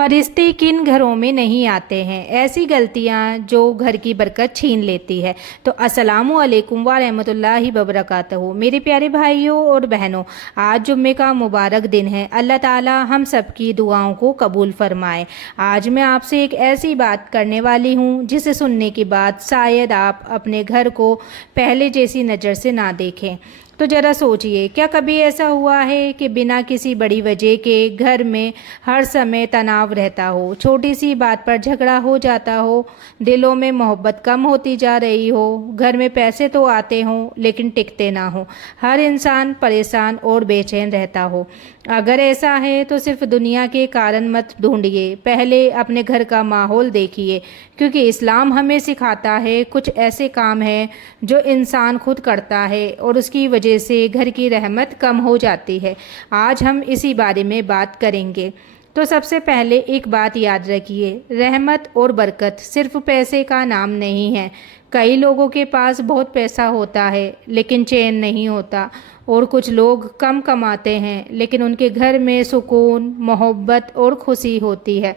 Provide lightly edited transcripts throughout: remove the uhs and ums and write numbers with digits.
फरिश्ते किन घरों में नहीं आते हैं, ऐसी गलतियां जो घर की बरकत छीन लेती है। तो अस्सलामु अलैकुम व रहमतुल्लाहि व बरकातहू। मेरे प्यारे भाइयों और बहनों, आज जुम्मे का मुबारक दिन है। अल्लाह ताला हम सब की दुआओं को कबूल फरमाए। आज मैं आपसे एक ऐसी बात करने वाली हूँ जिसे सुनने के बाद शायद आप अपने घर को पहले जैसी नज़र से ना देखें। तो ज़रा सोचिए, क्या कभी ऐसा हुआ है कि बिना किसी बड़ी वजह के घर में हर समय तनाव रहता हो, छोटी सी बात पर झगड़ा हो जाता हो, दिलों में मोहब्बत कम होती जा रही हो, घर में पैसे तो आते हों लेकिन टिकते ना हो, हर इंसान परेशान और बेचैन रहता हो? अगर ऐसा है तो सिर्फ दुनिया के कारण मत ढूंढिए, पहले अपने घर का माहौल देखिए, क्योंकि इस्लाम हमें सिखाता है कुछ ऐसे काम हैं जो इंसान खुद करता है और उसकी वजह से घर की रहमत कम हो जाती है। आज हम इसी बारे में बात करेंगे। तो सबसे पहले एक बात याद रखिए, रहमत और बरकत सिर्फ पैसे का नाम नहीं है। कई लोगों के पास बहुत पैसा होता है लेकिन चैन नहीं होता, और कुछ लोग कम कमाते हैं लेकिन उनके घर में सुकून, मोहब्बत और खुशी होती है।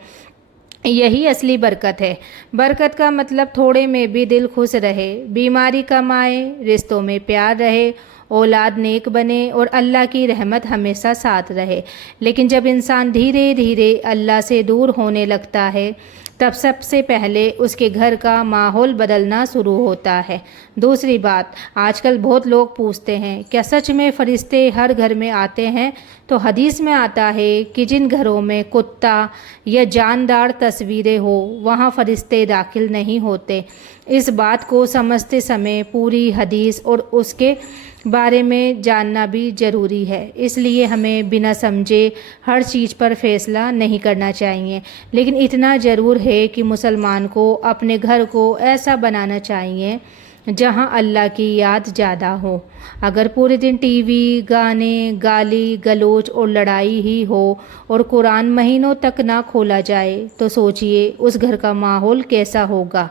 यही असली बरकत है। बरकत का मतलब थोड़े में भी दिल खुश रहे, बीमारी कम आए, रिश्तों में प्यार रहे, औलाद नेक बने और अल्लाह की रहमत हमेशा साथ रहे। लेकिन जब इंसान धीरे धीरे अल्लाह से दूर होने लगता है तब सबसे पहले उसके घर का माहौल बदलना शुरू होता है। दूसरी बात, आजकल बहुत लोग पूछते हैं क्या सच में फरिश्ते हर घर में आते हैं? तो हदीस में आता है कि जिन घरों में कुत्ता या जानदार तस्वीरें हो वहाँ फरिश्ते दाखिल नहीं होते। इस बात को समझते समय पूरी हदीस और उसके बारे में जानना भी ज़रूरी है। इसलिए हमें बिना समझे हर चीज़ पर फैसला नहीं करना चाहिए। लेकिन इतना ज़रूर है कि मुसलमान को अपने घर को ऐसा बनाना चाहिए जहां अल्लाह की याद ज़्यादा हो। अगर पूरे दिन टीवी, गाने, गाली गलौज और लड़ाई ही हो और कुरान महीनों तक ना खोला जाए तो सोचिए उस घर का माहौल कैसा होगा।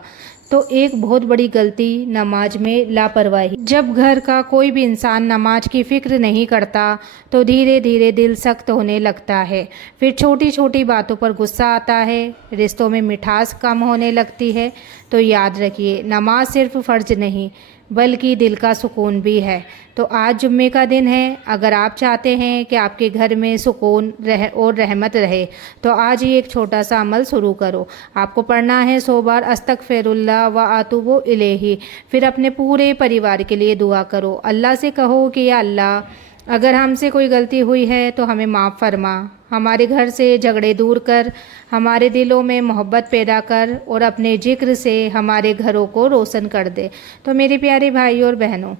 तो एक बहुत बड़ी गलती नमाज में लापरवाही। जब घर का कोई भी इंसान नमाज की फ़िक्र नहीं करता तो धीरे धीरे दिल सख्त होने लगता है, फिर छोटी छोटी बातों पर गुस्सा आता है, रिश्तों में मिठास कम होने लगती है। तो याद रखिए, नमाज सिर्फ फ़र्ज नहीं बल्कि दिल का सुकून भी है। तो आज जुम्मे का दिन है, अगर आप चाहते हैं कि आपके घर में सुकून रहे और रहमत रहे तो आज ही एक छोटा सा अमल शुरू करो। आपको पढ़ना है 100 बार अस्तगफिरुल्लाह व अतूबु इलैहि। फिर अपने पूरे परिवार के लिए दुआ करो। अल्लाह से कहो कि या अल्लाह, अगर हमसे कोई गलती हुई है तो हमें माफ़ फरमा, हमारे घर से झगड़े दूर कर, हमारे दिलों में मोहब्बत पैदा कर और अपने जिक्र से हमारे घरों को रोशन कर दे। तो मेरे प्यारे भाइयों और बहनों,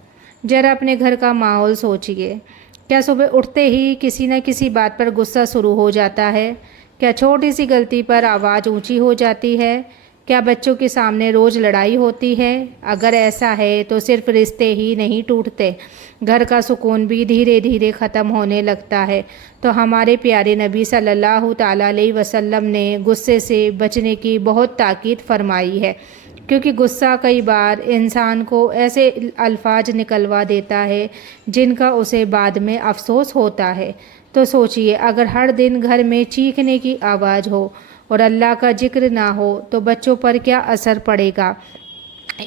ज़रा अपने घर का माहौल सोचिए। क्या सुबह उठते ही किसी न किसी बात पर गुस्सा शुरू हो जाता है? क्या छोटी सी गलती पर आवाज़ ऊंची हो जाती है? क्या बच्चों के सामने रोज़ लड़ाई होती है? अगर ऐसा है तो सिर्फ रिश्ते ही नहीं टूटते, घर का सुकून भी धीरे धीरे ख़त्म होने लगता है। तो हमारे प्यारे नबी सल्लल्लाहु ताला अलैहि वसल्लम ने गुस्से से बचने की बहुत ताकीद फरमाई है, क्योंकि गुस्सा कई बार इंसान को ऐसे अल्फाज निकलवा देता है जिनका उसे बाद में अफसोस होता है। तो सोचिए, अगर हर दिन घर में चीखने की आवाज़ हो और अल्लाह का जिक्र ना हो तो बच्चों पर क्या असर पड़ेगा।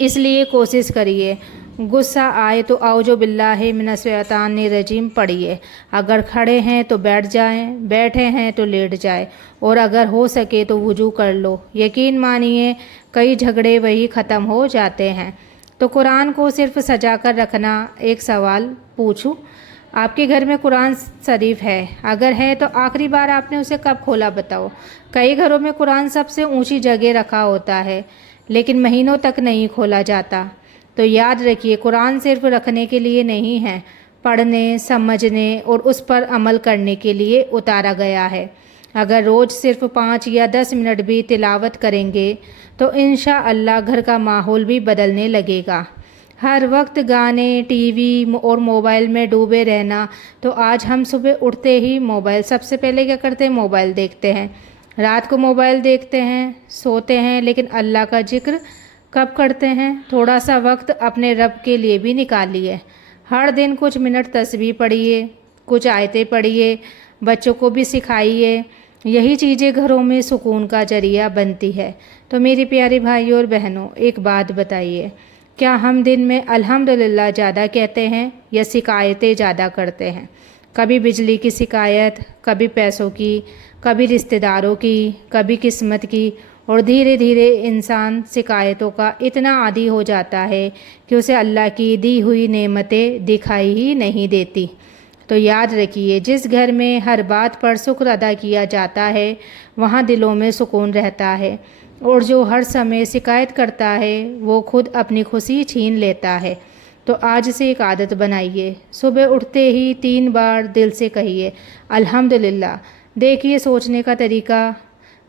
इसलिए कोशिश करिए, गुस्सा आए तो औज़ु बिल्लाहि मिनश शैतानिर रजीम पढ़िए। अगर खड़े हैं तो बैठ जाएं, बैठे हैं तो लेट जाएं, और अगर हो सके तो वुज़ू कर लो। यकीन मानिए कई झगड़े वही ख़त्म हो जाते हैं। तो कुरान को सिर्फ सजा कर रखना। एक सवाल पूछूं, आपके घर में कुरान शरीफ है? अगर है तो आखिरी बार आपने उसे कब खोला बताओ। कई घरों में कुरान सबसे ऊंची जगह रखा होता है लेकिन महीनों तक नहीं खोला जाता। तो याद रखिए, कुरान सिर्फ रखने के लिए नहीं है, पढ़ने, समझने और उस पर अमल करने के लिए उतारा गया है। अगर रोज़ सिर्फ 5 या 10 मिनट भी तिलावत करेंगे तो इंशाअल्लाह घर का माहौल भी बदलने लगेगा। हर वक्त गाने, टीवी और मोबाइल में डूबे रहना। तो आज हम सुबह उठते ही मोबाइल, सबसे पहले क्या करते हैं? मोबाइल देखते हैं, रात को मोबाइल देखते हैं, सोते हैं, लेकिन अल्लाह का जिक्र कब करते हैं? थोड़ा सा वक्त अपने रब के लिए भी निकालिए। हर दिन कुछ मिनट तस्बीह पढ़िए, कुछ आयतें पढ़िए, बच्चों को भी सिखाइए। یہی چیزیں گھروں میں سکون کا ذریعہ بنتی ہے۔ تو میرے پیارے بھائیوں اور بہنوں، ایک بات بتائیے، کیا ہم دن میں الحمدللہ زیادہ کہتے ہیں یا شکایتیں زیادہ کرتے ہیں؟ کبھی بجلی کی شکایت، کبھی پیسوں کی، کبھی رشتہ داروں کی، کبھی قسمت کی، اور دھیرے دھیرے انسان شکایتوں کا اتنا عادی ہو جاتا ہے کہ اسے اللہ کی دی ہوئی نعمتیں دکھائی ہی نہیں دیتی۔ تو یاد رکھیے، جس گھر میں ہر بات پر شکر ادا کیا جاتا ہے وہاں دلوں میں سکون رہتا ہے، اور جو ہر سمے شکایت کرتا ہے وہ خود اپنی خوشی چھین لیتا ہے۔ تو آج سے ایک عادت بنائیے، صبح اٹھتے ہی 3 بار دل سے کہیے الحمدللہ۔ دیکھیے سوچنے کا طریقہ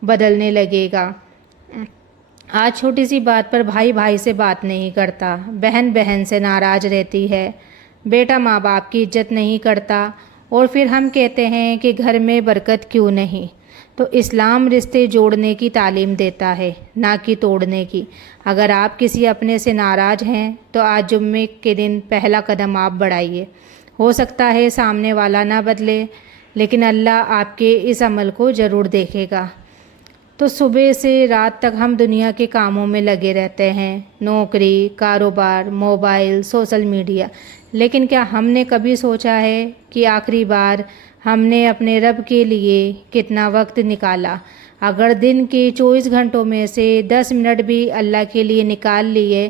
بدلنے لگے گا۔ آج چھوٹی سی بات پر بھائی بھائی سے بات نہیں کرتا، بہن بہن سے ناراض رہتی ہے، بیٹا ماں باپ کی عزت نہیں کرتا، اور پھر ہم کہتے ہیں کہ گھر میں برکت کیوں نہیں۔ تو اسلام رشتے جوڑنے کی تعلیم دیتا ہے، نہ کہ توڑنے کی۔ اگر آپ کسی اپنے سے ناراض ہیں تو آج جمعے کے دن پہلا قدم آپ بڑھائیے۔ ہو سکتا ہے سامنے والا نہ بدلے، لیکن اللہ آپ کے اس عمل کو ضرور دیکھے گا۔ تو صبح سے رات تک ہم دنیا کے کاموں میں لگے رہتے ہیں، نوکری، کاروبار، موبائل، سوشل میڈیا، لیکن کیا ہم نے کبھی سوچا ہے کہ آخری بار ہم نے اپنے رب کے لیے کتنا وقت نکالا؟ اگر دن کے 24 گھنٹوں میں سے 10 منٹ بھی اللہ کے لیے نکال لیے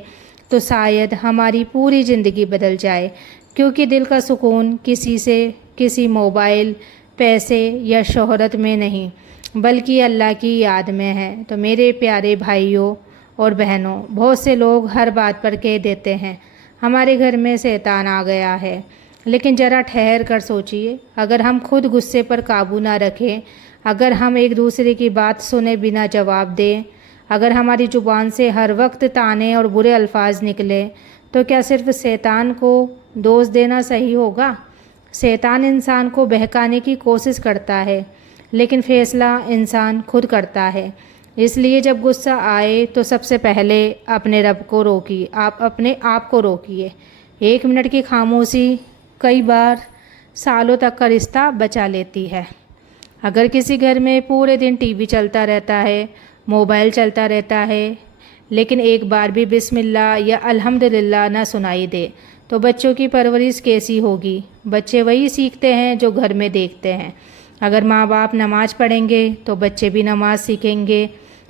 تو شاید ہماری پوری زندگی بدل جائے، کیونکہ دل کا سکون کسی موبائل، پیسے یا شہرت میں نہیں، بلکہ اللہ کی یاد میں ہے۔ تو میرے پیارے بھائیوں اور بہنوں، بہت سے لوگ ہر بات پر کہہ دیتے ہیں ہمارے گھر میں شیطان آ گیا ہے، لیکن ذرا ٹھہر کر سوچئے، اگر ہم خود غصے پر قابو نہ رکھیں، اگر ہم ایک دوسرے کی بات سنے بنا جواب دیں، اگر ہماری زبان سے ہر وقت طعنے اور برے الفاظ نکلے، تو کیا صرف شیطان کو دوش دینا صحیح ہوگا؟ شیطان انسان کو بہکانے کی کوشش کرتا ہے، لیکن فیصلہ انسان خود کرتا ہے۔ اس لیے جب غصہ آئے تو سب سے پہلے اپنے رب کو روکیے، آپ اپنے آپ کو روکیے۔ 1 منٹ کی خاموشی کئی بار سالوں تک کا رشتہ بچا لیتی ہے۔ اگر کسی گھر میں پورے دن ٹی وی چلتا رہتا ہے، موبائل چلتا رہتا ہے، لیکن ایک بار بھی بسم اللہ یا الحمدللہ نہ سنائی دے، تو بچوں کی پرورش کیسی ہوگی؟ بچے وہی سیکھتے ہیں جو گھر میں دیکھتے ہیں۔ اگر ماں باپ نماز پڑھیں گے تو بچے بھی نماز سیکھیں گے،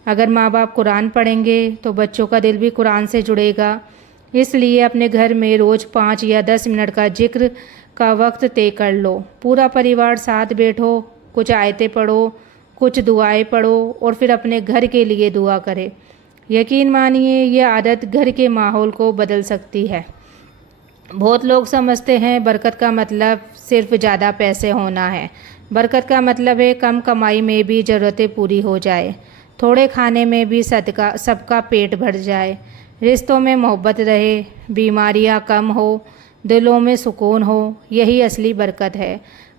اگر ماں باپ قرآن پڑھیں گے تو بچوں کا دل بھی قرآن سے جڑے گا۔ اس لیے اپنے گھر میں روز 5 یا 10 منٹ کا ذکر کا وقت طے کر لو، پورا پریوار ساتھ بیٹھو، کچھ آیتیں پڑھو، کچھ دعائیں پڑھو، اور پھر اپنے گھر کے لیے دعا کرے۔ یقین مانیے یہ عادت گھر کے ماحول کو بدل سکتی ہے۔ بہت لوگ سمجھتے ہیں برکت کا مطلب صرف زیادہ پیسے ہونا ہے۔ برکت کا مطلب ہے کم کمائی میں بھی ضرورتیں پوری ہو جائے، تھوڑے کھانے میں بھی سب کا پیٹ بھر جائے، رشتوں میں محبت رہے، بیماریاں کم ہو، دلوں میں سکون ہو۔ یہی اصلی برکت ہے۔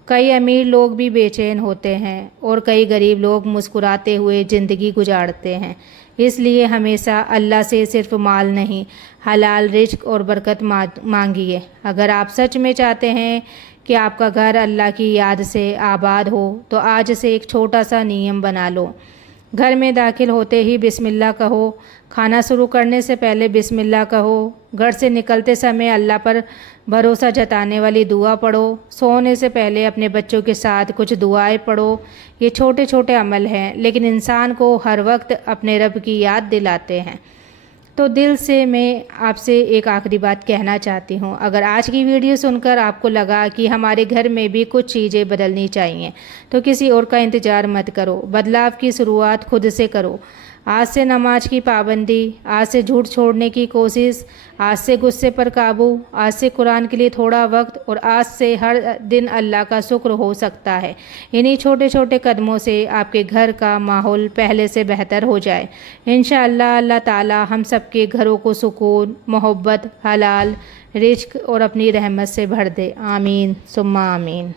کئی امیر لوگ بھی بے چین ہوتے ہیں اور کئی غریب لوگ مسکراتے ہوئے زندگی گزارتے ہیں۔ اس لیے ہمیشہ اللہ سے صرف مال نہیں، حلال رزق اور برکت مانگیے۔ اگر آپ سچ میں چاہتے ہیں کہ آپ کا گھر اللہ کی یاد سے آباد ہو تو آج سے ایک چھوٹا سا نیم بنا لو۔ گھر میں داخل ہوتے ہی بسم اللہ کہو، کھانا شروع کرنے سے پہلے بسم اللہ کہو، گھر سے نکلتے سمے اللہ پر بھروسہ جتانے والی دعا پڑھو، سونے سے پہلے اپنے بچوں کے ساتھ کچھ دعائیں پڑھو۔ یہ چھوٹے چھوٹے عمل ہیں، لیکن انسان کو ہر وقت اپنے رب کی یاد دلاتے ہیں۔ تو دل سے میں آپ سے ایک آخری بات کہنا چاہتی ہوں، اگر آج کی ویڈیو سن کر آپ کو لگا کہ ہمارے گھر میں بھی کچھ چیزیں بدلنی چاہیے تو کسی اور کا انتظار مت کرو، بدلاؤ کی شروعات خود سے کرو۔ آج سے نماز کی پابندی، آج سے جھوٹ چھوڑنے کی کوشش، آج سے غصے پر قابو، آج سے قرآن کے لیے تھوڑا وقت، اور آج سے ہر دن اللہ کا شکر ہو سکتا ہے۔ انہی چھوٹے چھوٹے قدموں سے آپ کے گھر کا ماحول پہلے سے بہتر ہو جائے۔ انشاءاللہ اللہ تعالی ہم سب کے گھروں کو سکون، محبت، حلال رزق اور اپنی رحمت سے بھر دے۔ آمین ثم آمین۔